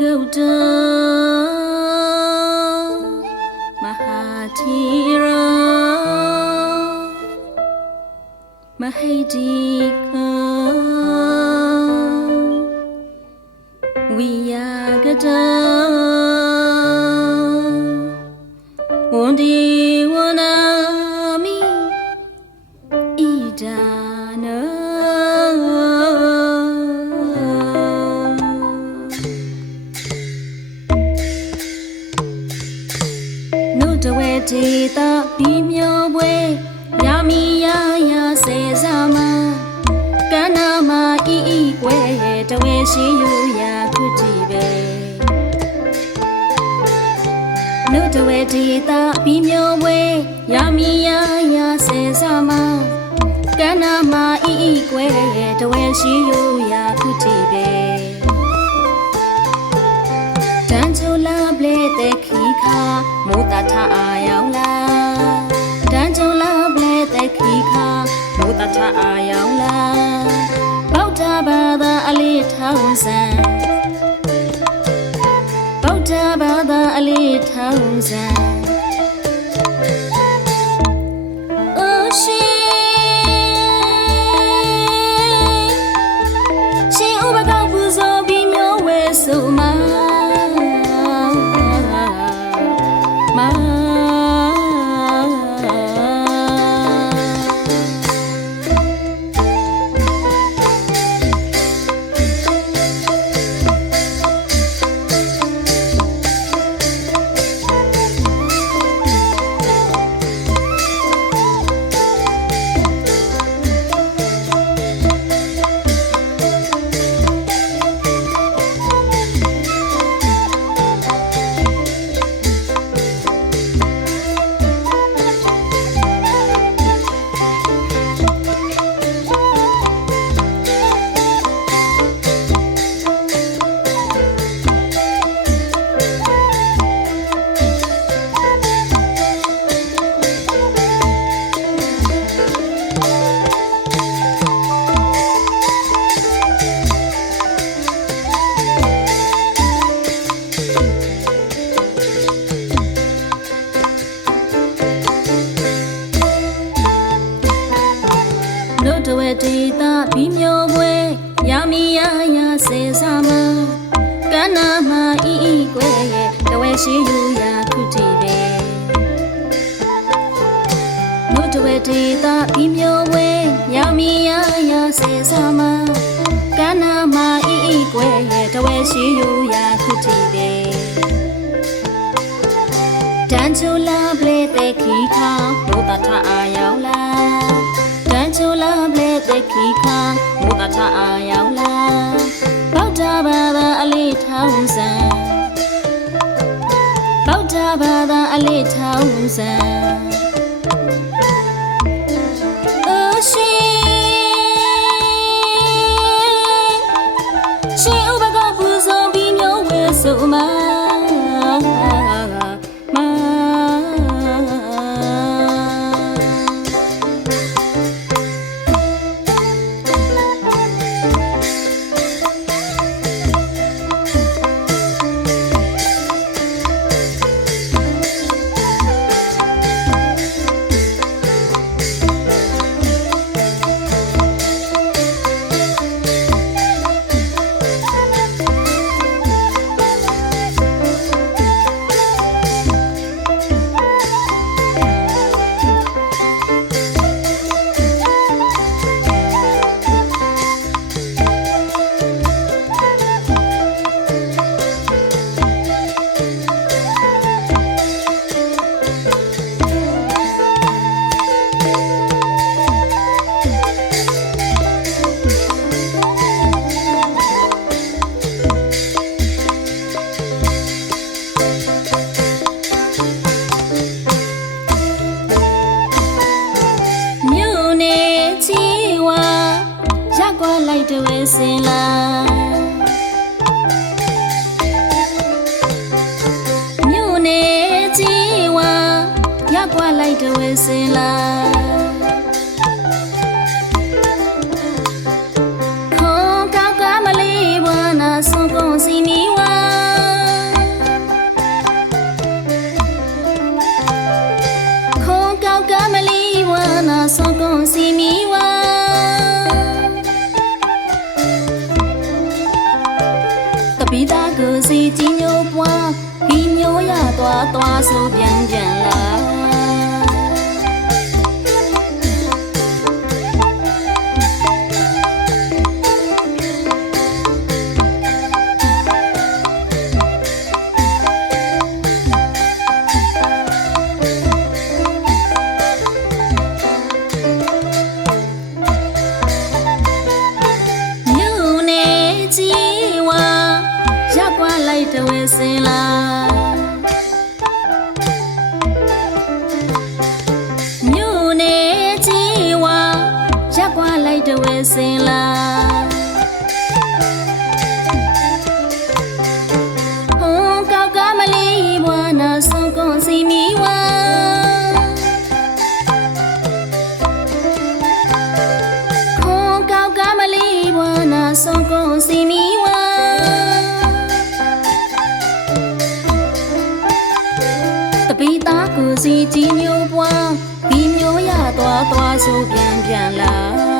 ဂုတံမဟာသီရာမ ဒေတာပြီးမြောပွဲရာမီယာယာစေစားမကန္နာမအီအီကွဲတဝဲရှိယူရာခုတီပဲနုတဝဲဒေတာပြီးမြောပွဲရာမီယာယာစေစားမကန္နာမအီအီကွဲတဝဲရှိယူရာခုတီပဲတန်ချိုလာပလေတဲ့ခီခါမိုးတထအာယော ထအာယောင်လာပေါက်တာဘာသာအလေးထောင်းစံပေါက်တာဘာသာအလေးထောင်းစံအို နုတဝဲဒေတာပြီးမြောပွဲရာမီယာယာစေစားမကန္နာမအီအီကွဲရဲ့တဝဲရှိယူရာခုတီပဲနုတဝဲဒေတာပြီးမြောပွဲရာမီယာယာစေစားမကန္နာမအီအီကွဲရဲ့တဝဲရှိယူရာခုတီပဲတန်ချိုလာပလေတဲ့ခီခါဘုဒ္ဓထအာယောင်လာတန် ချိုလာပလေတဲ့ခီခါမူတထအာယောင်လာပေါက်တာဘာသာအလေးထောင်းစံပေါက်တာဘာသာအလေးထောင်းစံအိုရှိရှင်ဥပကပူဇော်ပြီးမျိုးဝဲဆိုမှာမာ က်ကွာလိုက်တဝဲစင်လာမြို့နေချီဝါရက်ကွာလိုက်တဝဲစင်လာ တဝဲစင်လာဟွန်ကောက်ကမလေးဘွာနာဆုံးကုန်စီမီဝါခွန်ကောက်ကမလေးဘွာနာဆုံးကုန်စီမီဝါတပိသားကိုစီကြီးမျိုးပွားဒီမျိုးရသွားသွားဆိုပြန်ပြန်လာ